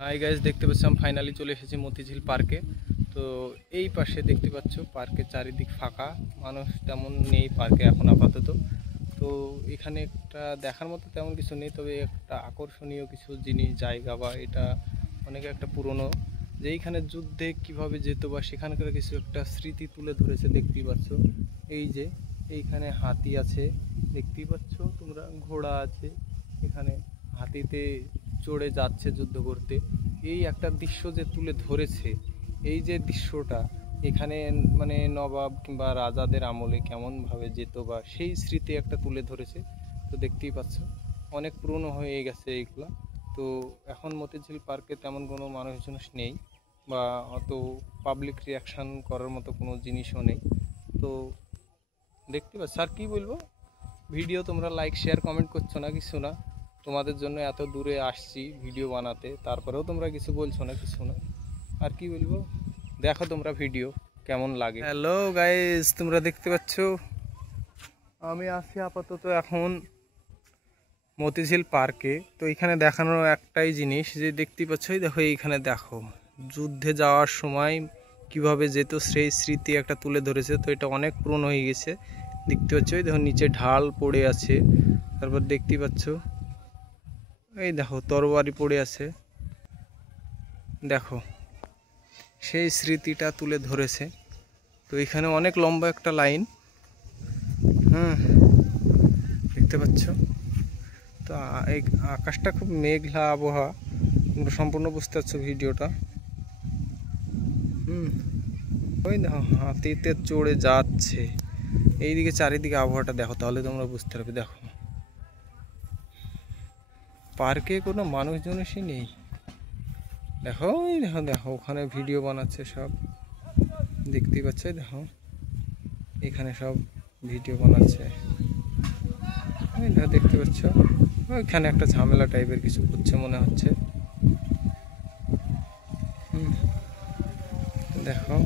Hi guys, দেখতে পাচ্ছ আমি ফাইনালি চলে এসেছি মতিঝিল পার্কে। তো এই পাশে দেখতে পাচ্ছ পার্কের চারিদিক ফাঁকা, মানুষ তেমন নেই পার্কে এখন আপাতত। তো এখানে একটা দেখার মতো তেমন কিছু নেই, তবে একটা আকর্ষণীয় কিছু জিনিস জায়গা বা এটা অনেক একটা পুরনো, যে এইখানে যুদ্ধে কিভাবে যেত বা সেখানকার কিছু একটা স্মৃতি তুলে ধরেছে। দেখতেই পাচ্ছ এই যে এইখানে হাতি আছে, দেখতেই পাচ্ছ তোমরা, ঘোড়া আছে, এখানে হাতিতে চড়ে যাচ্ছে যুদ্ধ করতে। এই একটা দৃশ্য যে তুলে ধরেছে, এই যে দৃশ্যটা এখানে মানে নবাব কিংবা রাজাদের আমলে কেমনভাবে যেত বা সেই স্মৃতি একটা তুলে ধরেছে। তো দেখতেই পাচ্ছ অনেক পুরনো হয়ে গেছে এইগুলা। তো এখন মতিঝিল পার্কে তেমন কোনো মানুষজন নেই বা অত পাবলিক রিয়াকশান করার মতো কোনো জিনিসও নেই। তো দেখতে পাচ্ছ, আর কি বলবো, ভিডিও তোমরা লাইক শেয়ার কমেন্ট করছো না, কিছু না। তোমাদের জন্য এত দূরে আসছি ভিডিও বানাতে, তারপরেও তোমরা কিছু বলছো না, কিছু না। আর কি বলবো, দেখো তোমরা ভিডিও কেমন লাগে। হ্যালো গাইস, তোমরা দেখতে পাচ্ছ আমি আছি আপাতত এখন মতিঝিল পার্কে। তো এখানে দেখানোর একটাই জিনিস, যে দেখতেই পাচ্ছ, দেখো এইখানে দেখো যুদ্ধে যাওয়ার সময় কিভাবে যেত সেই স্মৃতি একটা তুলে ধরেছে। তো এটা অনেক পুরনো হয়ে গেছে, দেখতে পাচ্ছ। এই দেখো নিচে ঢাল পড়ে আছে, তারপর দেখতেই পাচ্ছ এই দেখো তরবারি পড়ে আছে। দেখো সেই স্মৃতিটা তুলে ধরেছে। তো এখানে অনেক লম্বা একটা লাইন, দেখতে পাচ্ছ। তো এই আকাশটা খুব মেঘলা আবহাওয়া, তোমরা সম্পূর্ণ বুঝতে পারছো ভিডিওটা। ওই দেখো হাতিতে চড়ে যাচ্ছে, এইদিকে চারিদিকে আবহাওয়াটা দেখো, তাহলে তোমরা বুঝতে পারবে। দেখো পার্কে কোনো মানুষজনই নেই। দেখো দেখো দেখো ওখানে ভিডিও বানাচ্ছে সব, দেখতেই পাচ্ছ। দেখো এখানে সব ভিডিও বানাচ্ছে, দেখতে পাচ্ছ। ওইখানে একটা ঝামেলা টাইপের কিছু করছে মনে হচ্ছে। দেখো